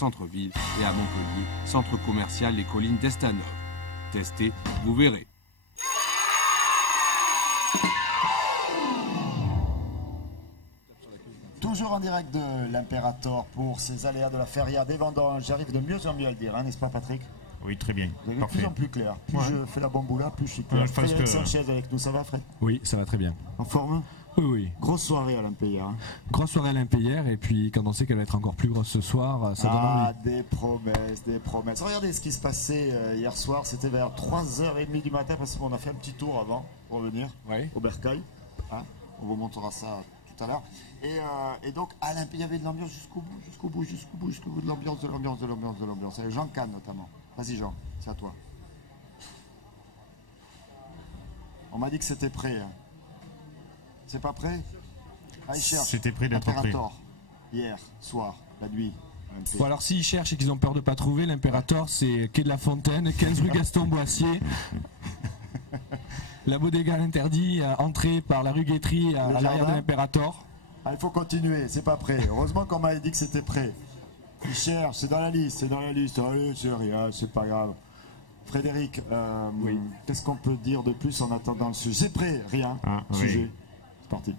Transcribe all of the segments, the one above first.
centre-ville et à Montpellier, centre commercial Les Collines d'Estanov. Testez, vous verrez. Toujours en direct de l'Impérator pour ces aléas de la feria des vendanges. J'arrive de mieux en mieux à le dire, hein, n'est-ce pas Patrick? Oui, très bien. Vous avez de plus en plus clair. Plus je fais la bamboula, plus je suis clair. Frédéric Sanchez avec nous, ça va Fred? Oui, ça va très bien. En forme? Oui, oui. Grosse soirée à l'Impérator. Hein. Grosse soirée à l'Impérator, et puis quand on sait qu'elle va être encore plus grosse ce soir, ça donne envie. Des promesses, des promesses. Regardez ce qui se passait hier soir, c'était vers 3h30 du matin, parce qu'on a fait un petit tour avant pour venir au Bercail. Hein, on vous montrera ça tout à l'heure. Et donc à l'Impérator, il y avait de l'ambiance jusqu'au bout de l'ambiance. Avec Jean Kahn notamment. Vas-y Jean, c'est à toi. On m'a dit que c'était prêt. Hein. C'est pas prêt? Ah, ils cherchent. C'était prêt d'être prêt. Hier soir, la nuit. Bon, alors s'ils cherchent et qu'ils ont peur de ne pas trouver, l'Impérator c'est Quai de la Fontaine, 15 rue Gaston Boissier. La bodega l'interdit, entrée par la rue Guétry à l'arrière de l'Impérator. Ah, il faut continuer, c'est pas prêt. Heureusement qu'on m'avait dit que c'était prêt. Ils cherchent, c'est dans la liste. Allez, c'est rien, c'est pas grave. Frédéric, qu'est-ce qu'on peut dire de plus en attendant le sujet? C'est prêt, rien. Sujet. C'est parti.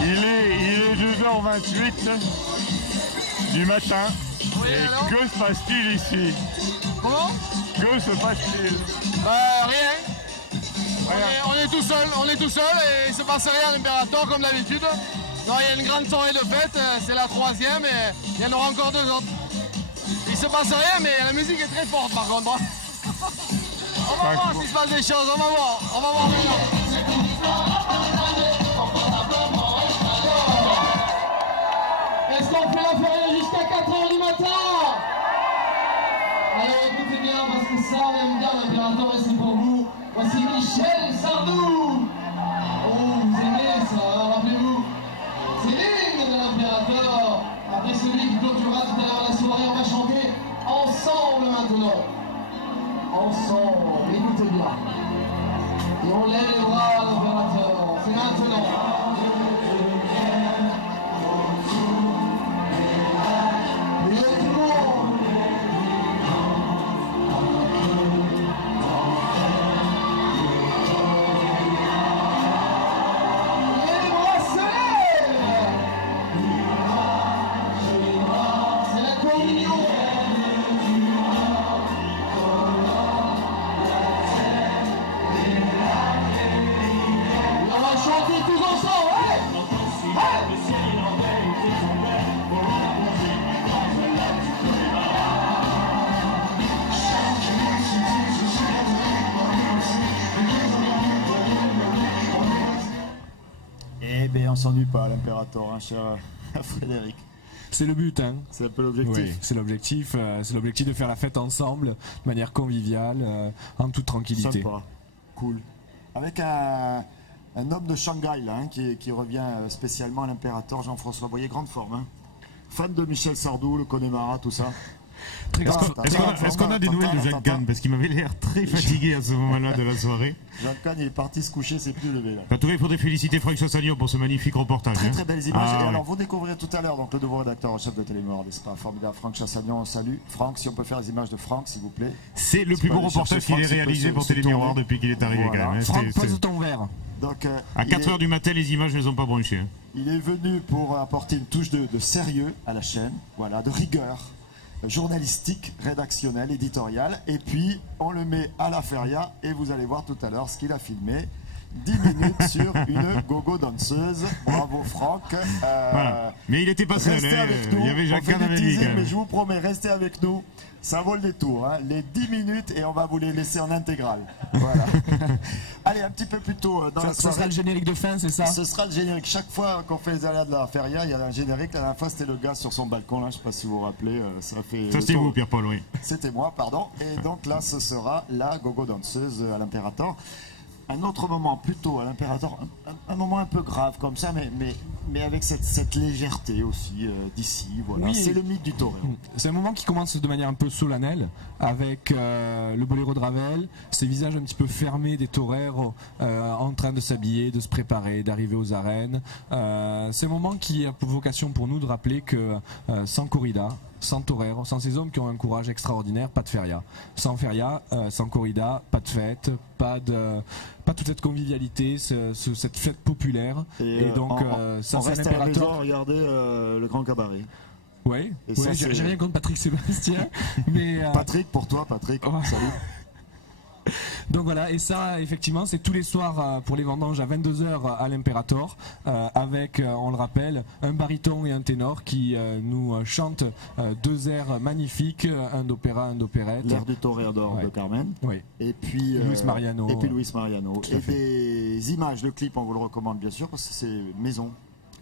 Il est 2h28 du matin. Oui, et que se passe-t-il ici? Comment? Que se passe-t-il? Rien. On est tout seul et il se passe rien à l'Impérator comme d'habitude. Il y a une grande soirée de fête, c'est la 3e et il y en aura encore 2 autres. Il se passe rien mais la musique est très forte par contre. On va voir s'il se passe des choses, on va voir Est-ce qu'on fait la feria jusqu'à 4h du matin? Alors écoutez bien parce que ça on aime bien l'Impérator et c'est pour vous. Voici Michel Sardou. Oh vous aimez ça, hein, rappelez-vous. C'est l'hymne de l'Impérator. Après celui qui clôturera tout à l'heure la soirée, on va chanter ensemble maintenant. Ensemble, écoutez bien. Et on lève les bras à l'Impérator. C'est maintenant. Eh bien, on s'ennuie pas à l'Impérator, hein, cher Frédéric. C'est le but, hein. C'est un peu l'objectif. Oui, c'est l'objectif. C'est l'objectif de faire la fête ensemble, de manière conviviale, en toute tranquillité. Sympa, cool. Avec un homme de Shanghai là, hein, qui revient spécialement à l'Impérator, Jean-François Boyer, grande forme. Hein. Fan de Michel Sardou, le Connemara, tout ça. Est-ce qu'on a des nouvelles de Jacques Kahn? Parce qu'il m'avait l'air très fatigué à ce moment-là de la soirée. Jacques Kahn est parti se coucher, c'est plus levé là. En tout cas, il faudrait féliciter Franck Chassagnon pour ce magnifique reportage. Très belles images. Et alors, vous découvrirez tout à l'heure donc le nouveau rédacteur en chef de Télémémoire, n'est-ce pas? Formidable, Franck Chassagnon, salut. Franck, si on peut faire les images de Franck, s'il vous plaît. C'est le plus beau reportage qu'il ait réalisé pour Télémiroir depuis qu'il est arrivé quand même. Franck, pose ton verre. Donc, à 4h du matin, les images ne les ont pas branchées. Il est venu pour apporter une touche de sérieux à la chaîne, voilà, de rigueur journalistique, rédactionnelle, éditoriale. Et puis, on le met à la feria et vous allez voir tout à l'heure ce qu'il a filmé. 10 minutes sur une gogo danseuse. Bravo Franck. Voilà. Mais il n'était pas seul. Il y avait Jacques Kahn avec lui. Mais je vous promets, restez avec nous. Ça vaut le détour. Hein. Les 10 minutes et on va vous les laisser en intégrale. Voilà. Allez, un petit peu plus tôt dans la soirée. Ce sera le générique de fin, c'est ça? Ce sera le générique. Chaque fois qu'on fait les aléas de la feria, il y a un générique. La dernière fois, c'était le gars sur son balcon. Là, je ne sais pas si vous vous rappelez. Ça c'était vous, Pierre-Paul, oui. C'était moi, pardon. Et donc là, ce sera la gogo danseuse à l'Impérator. Un autre moment plutôt à l'Impérator, un moment un peu grave comme ça, mais avec cette légèreté aussi d'ici. Voilà. Oui, c'est le mythe du torero. C'est un moment qui commence de manière un peu solennelle avec le boléro de Ravel, ces visages un petit peu fermés des toreros en train de s'habiller, de se préparer, d'arriver aux arènes. C'est un moment qui a pour vocation pour nous de rappeler que sans corrida, sans torero, sans ces hommes qui ont un courage extraordinaire, pas de feria. Sans feria, sans corrida, pas de fête, pas toute cette convivialité, cette fête populaire. Et donc, ça c'est un impérateur. Regardez le grand cabaret. Oui, j'ai rien contre Patrick Sébastien. Mais, Patrick, pour toi, Patrick, salut. Donc voilà, et ça effectivement c'est tous les soirs pour les vendanges à 22h à l'Impérator avec, on le rappelle, un baryton et un ténor qui nous chantent 2 airs magnifiques, un d'opéra, un d'opérette. L'air du Toréador de Carmen. Oui. Et puis Luis Mariano. Et puis Luis Mariano. Et des images, le clip on vous le recommande bien sûr parce que c'est maison.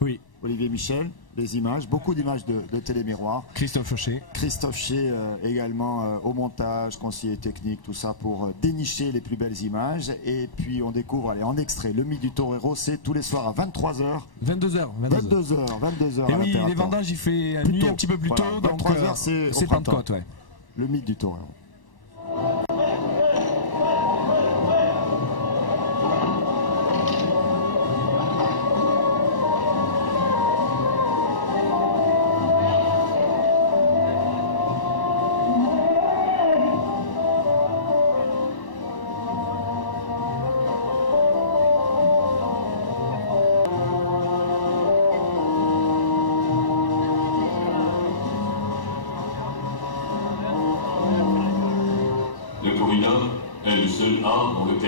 Oui. Olivier Michel, les images, beaucoup d'images de Télémiroir. Christophe Fauché. Christophe Fauché également au montage, conseiller technique, tout ça pour dénicher les plus belles images. Et puis on découvre, allez, en extrait, le mythe du torero, c'est tous les soirs à 23h. 22h. Et oui, les vendanges, il fait nuit un petit peu plus tôt, donc 23h, c'est Pentecôte, ouais. Le mythe du torero.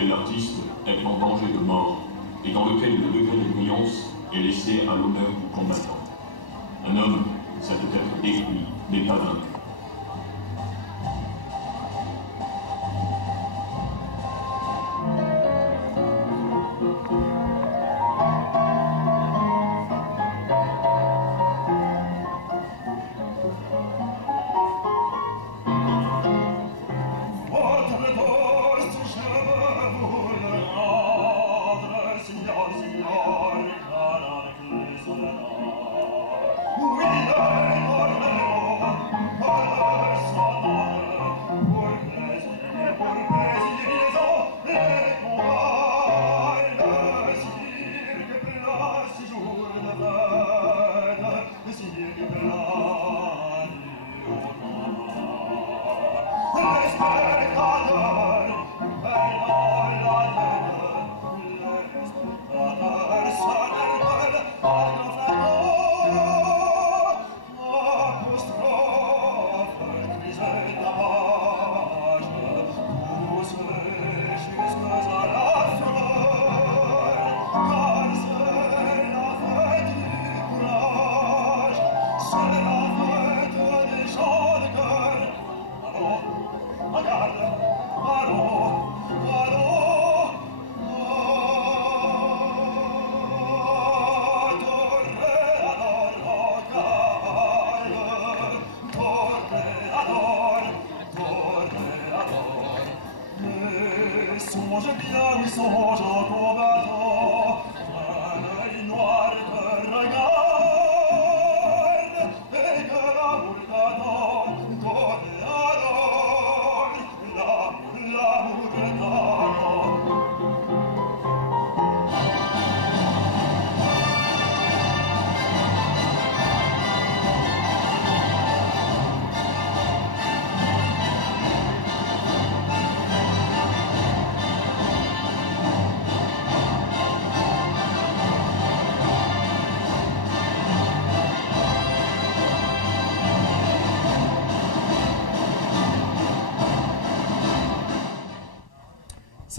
L'artiste est en danger de mort et dans lequel le degré de brillance est laissé à l'honneur du combattant. Un homme, ça peut être détruit, mais pas vaincu.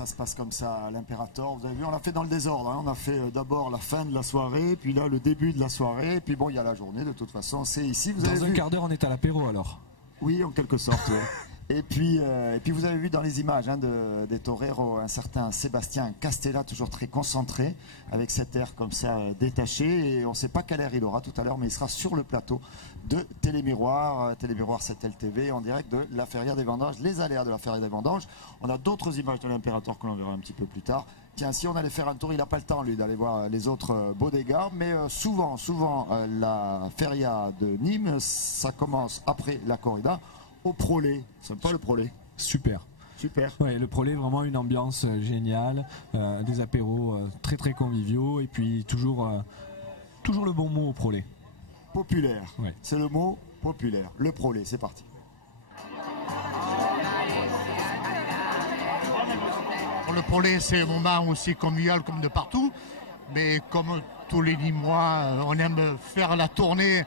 se passe comme ça à l'Imperator. Vous avez vu, on l'a fait dans le désordre. Hein. On a fait d'abord la fin de la soirée, puis là le début de la soirée, puis bon, il y a la journée. De toute façon, c'est ici. Vous Dans un quart d'heure, on est à l'apéro alors. Oui, en quelque sorte. Ouais. Et puis vous avez vu dans les images des toreros un certain Sébastien Castella, toujours très concentré, avec cet air comme ça détaché. Et on ne sait pas quel air il aura tout à l'heure, mais il sera sur le plateau de Télémiroir, Télémiroir 7 LTV, en direct de la Feria des Vendanges, les aléas de la Feria des Vendanges. On a d'autres images de l'Imperator que l'on verra un petit peu plus tard. Tiens, si on allait faire un tour, il n'a pas le temps, lui, d'aller voir les autres bodegas, mais souvent, la Feria de Nîmes, ça commence après la corrida. Au Prolet, c'est pas le Prolet. Super. Super. Ouais, le Prolet, vraiment une ambiance géniale, des apéros très très conviviaux et puis toujours le bon mot au Prolet. Populaire. Ouais. C'est le mot populaire. Le Prolet, c'est parti. Le Prolet, c'est un moment aussi convivial comme de partout, mais comme tous les 10 mois, on aime faire la tournée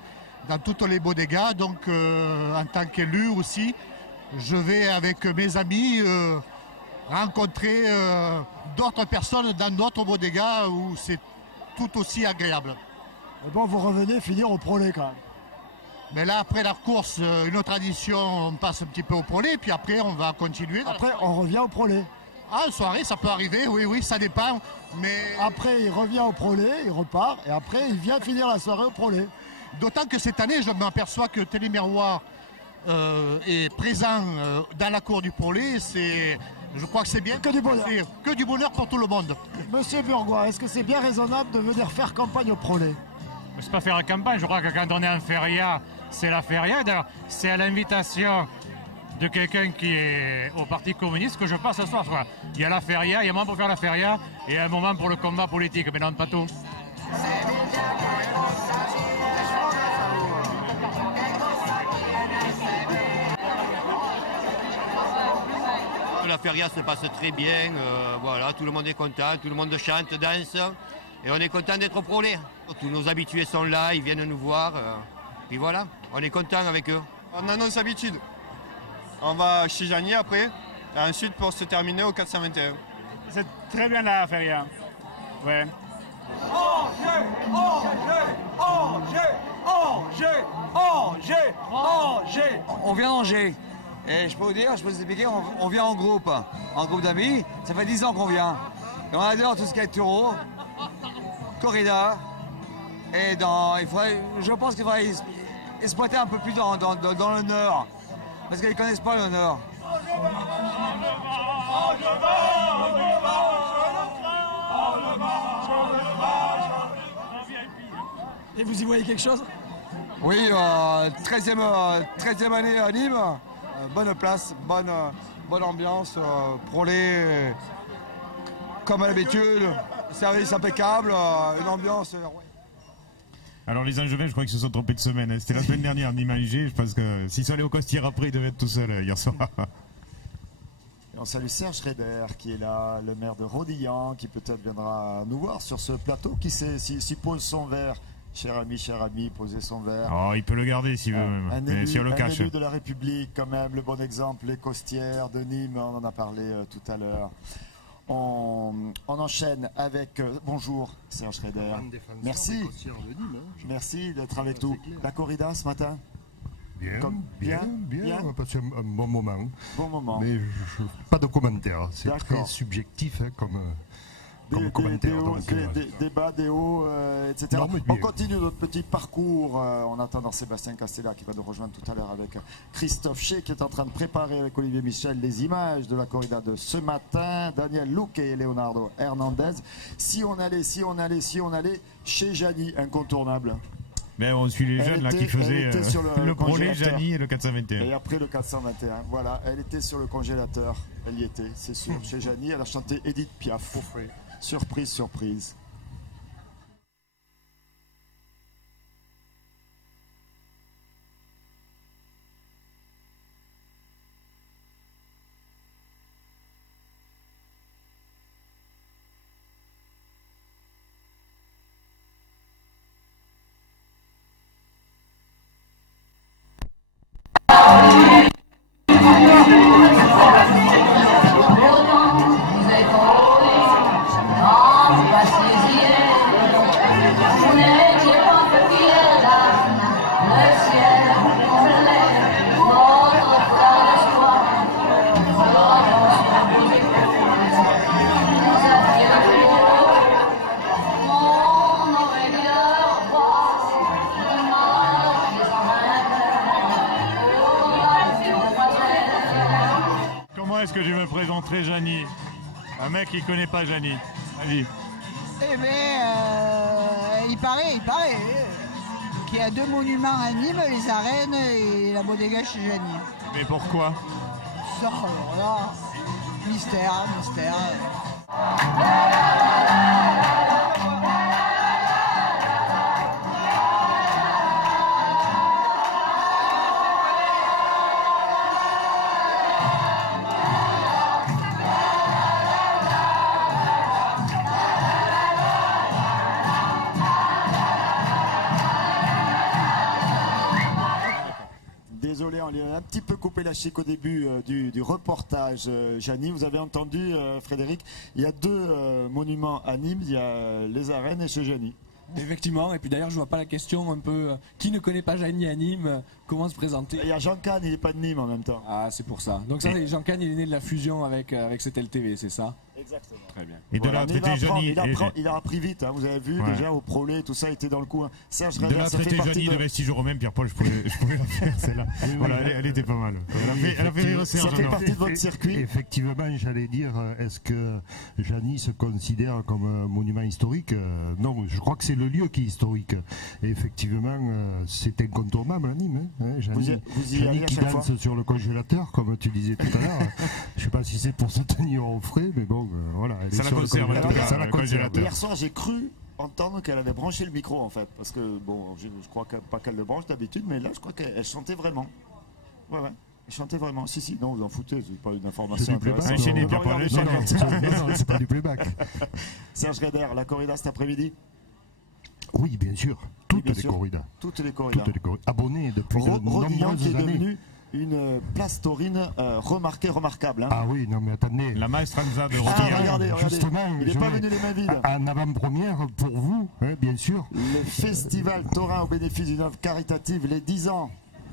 dans toutes les bodegas, donc en tant qu'élu aussi, je vais avec mes amis rencontrer d'autres personnes dans d'autres bodegas où c'est tout aussi agréable. Et bon, vous revenez finir au Prolet quand même. Mais là, après la course, une tradition, on passe un petit peu au Prolet, puis après on va continuer. Après, on revient au Prolet. Ah, une soirée, ça peut arriver, oui, ça dépend. Mais après, il revient au Prolet, il repart, et après, il vient finir la soirée au Prolet. D'autant que cette année, je m'aperçois que Télémiroir est présent dans la cour du Prolet. Je crois que c'est bien. Que du bonheur. Que du bonheur pour tout le monde. Monsieur Bourgois, est-ce que c'est bien raisonnable de venir faire campagne au Prolet? C'est pas faire campagne, je crois que quand on est en feria, c'est la feria. D'ailleurs, c'est à l'invitation de quelqu'un qui est au Parti communiste que je passe ce soir. Il y a la feria, il y a un moment pour faire la feria et un moment pour le combat politique, mais non pas tout. La feria se passe très bien, voilà, tout le monde est content, tout le monde chante, danse, et on est content d'être au Prolet. Tous nos habitués sont là, ils viennent nous voir, puis voilà, on est content avec eux. On a nos habitudes. On va chez Jani après, et ensuite pour se terminer au 421. C'est très bien la feria, ouais. Angers. On vient d'Angers. Et je peux vous dire, je peux vous expliquer, on vient en groupe d'amis. Ça fait 10 ans qu'on vient. Et on adore tout ce qui est taureau, corrida. Et je pense qu'il faudrait exploiter un peu plus dans le Nord. Parce qu'ils ne connaissent pas le Nord. Et vous y voyez quelque chose? Oui, 13e année à Nîmes. Bonne place, bonne ambiance, Prolet, comme à l'habitude, service impeccable, une ambiance... Alors les Angevins, je crois qu'ils se sont trompés de semaine. C'était la semaine dernière, Nîmes-Angers. Je pense que s'ils sont allés au Costière après, ils devaient être tout seuls hier soir. Et on salue Serge Schreiber qui est là, le maire de Rodillan, qui peut-être viendra nous voir sur ce plateau, qui sait s'il pose son verre. Cher ami, posez son verre. Oh, il peut le garder s'il veut même. Un élu, si on le cache. Un élu de la République, quand même, le bon exemple, les Costières de Nîmes, on en a parlé tout à l'heure. On enchaîne avec... bonjour, Serge Schreiber. Merci. Merci d'être avec nous. La corrida ce matin? Bien, passé un bon moment. Bon moment. Mais pas de commentaires, c'est très subjectif comme commentaire. Débat, des hauts, etc. Non, on continue notre petit parcours en attendant Sébastien Castella qui va nous rejoindre tout à l'heure avec Christophe Ché qui est en train de préparer avec Olivier Michel les images de la corrida de ce matin. Daniel Luque et Leonardo Hernandez. Si on allait chez Jani, incontournable. Mais on suit les jeunes là qui faisaient le Prolet, Jani et le 421. Et après le 421, voilà, elle était sur le congélateur, elle y était, c'est sûr. Chez Jani, elle a chanté Edith Piaf. Surprise, surprise. Vous avez est-ce que je me présenterai Jani? Un mec qui connaît pas Jani. Allez. Eh bien, il paraît qu'il y a 2 monuments à Nîmes, les arènes et la bodega chez Jani. Mais pourquoi? Ça, alors là, mystère. Désolé, on lui a un petit peu coupé la chic au début du reportage. Jani, vous avez entendu, Frédéric, il y a 2 monuments à Nîmes, il y a les arènes et chez Jani. Effectivement, et puis d'ailleurs je vois pas la question un peu qui ne connaît pas Jani à Nîmes, comment se présenter. Il y a Jean Kahn, il n'est pas de Nîmes en même temps. Ah, c'est pour ça. Donc ça, Jean Kahn, il est né de la fusion avec cette LTV, c'est ça? Exactement. Très bien. Et de voilà, la traité Jani. Il a appris vite, hein, vous avez vu déjà au Prolé, tout ça était dans le coup. Hein. Serge De la traité Jani de Vestiges Romain, Pierre-Paul, je pouvais la faire celle-là. Voilà, elle était pas mal. Elle a fait rire Serge. Ça fait partie de votre circuit. Effectivement, j'allais dire, est-ce que Jani se considère comme un monument historique? Non, je crois que c'est le lieu qui est historique. Et effectivement, c'est incontournable à Nîmes. Hein, Jani qui danse sur le congélateur, comme tu disais tout à l'heure. Je ne sais pas si c'est pour se tenir au frais, mais bon, voilà. Ça la conserve, la congélateur. Hier soir, j'ai cru entendre qu'elle avait branché le micro, en fait. Parce que, bon, je crois pas qu'elle le branche d'habitude, mais là, je crois qu'elle chantait vraiment. Ouais. Elle chantait vraiment. Si, non, vous en foutez, c'est pas une information intéressante. Non, c'est pas du playback. Serge Rader, la corrida cet après-midi? Oui, bien sûr. Toutes les corridas. Abonnés depuis de nombreuses années. Qui est devenu une place taurine remarquable. Hein. Ah oui, non mais attendez. La maestranza de Rodilla. Regardez. Justement, il n'est pas venu les mains vides. En avant-première pour vous, hein, bien sûr. Le festival taurin au bénéfice d'une œuvre caritative, les 10 ans.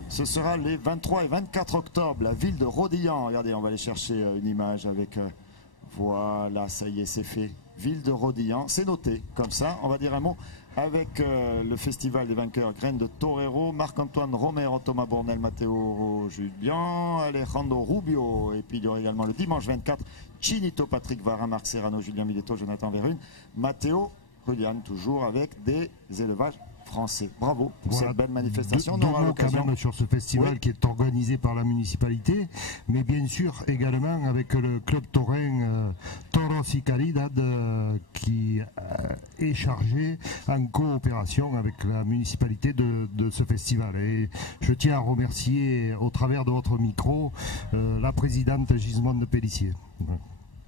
Ce sera les 23 et 24 octobre, la ville de Rodillan. Regardez, on va aller chercher une image avec... voilà, ça y est, c'est fait. Ville de Rodillan, c'est noté. Comme ça, on va dire un mot avec le festival des vainqueurs, Graines de Torero, Marc-Antoine Romero, Thomas Bournel, Matteo Julien, Alejandro Rubio. Et puis il y aura également le dimanche 24, Chinito, Patrick Varin, Marc Serrano, Julien Miletto, Jonathan Verrune, Matteo Julian, toujours avec des élevages français. Bravo pour cette belle manifestation. Deux mots quand même sur ce festival qui est organisé par la municipalité, mais bien sûr également avec le club taurin Toros y Caridad qui est chargé en coopération avec la municipalité de ce festival. Et je tiens à remercier au travers de votre micro la présidente Gismonde Pellissier.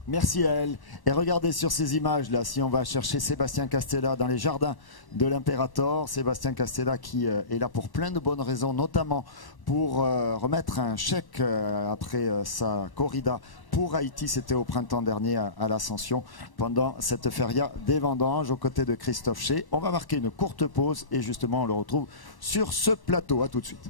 Merci à elle. Et regardez sur ces images-là, si on va chercher Sébastien Castella dans les jardins de l'Imperator. Sébastien Castella qui est là pour plein de bonnes raisons, notamment pour remettre un chèque après sa corrida pour Haïti. C'était au printemps dernier à l'Ascension, pendant cette feria des vendanges, aux côtés de Christophe Ché. On va marquer une courte pause et justement on le retrouve sur ce plateau. À tout de suite.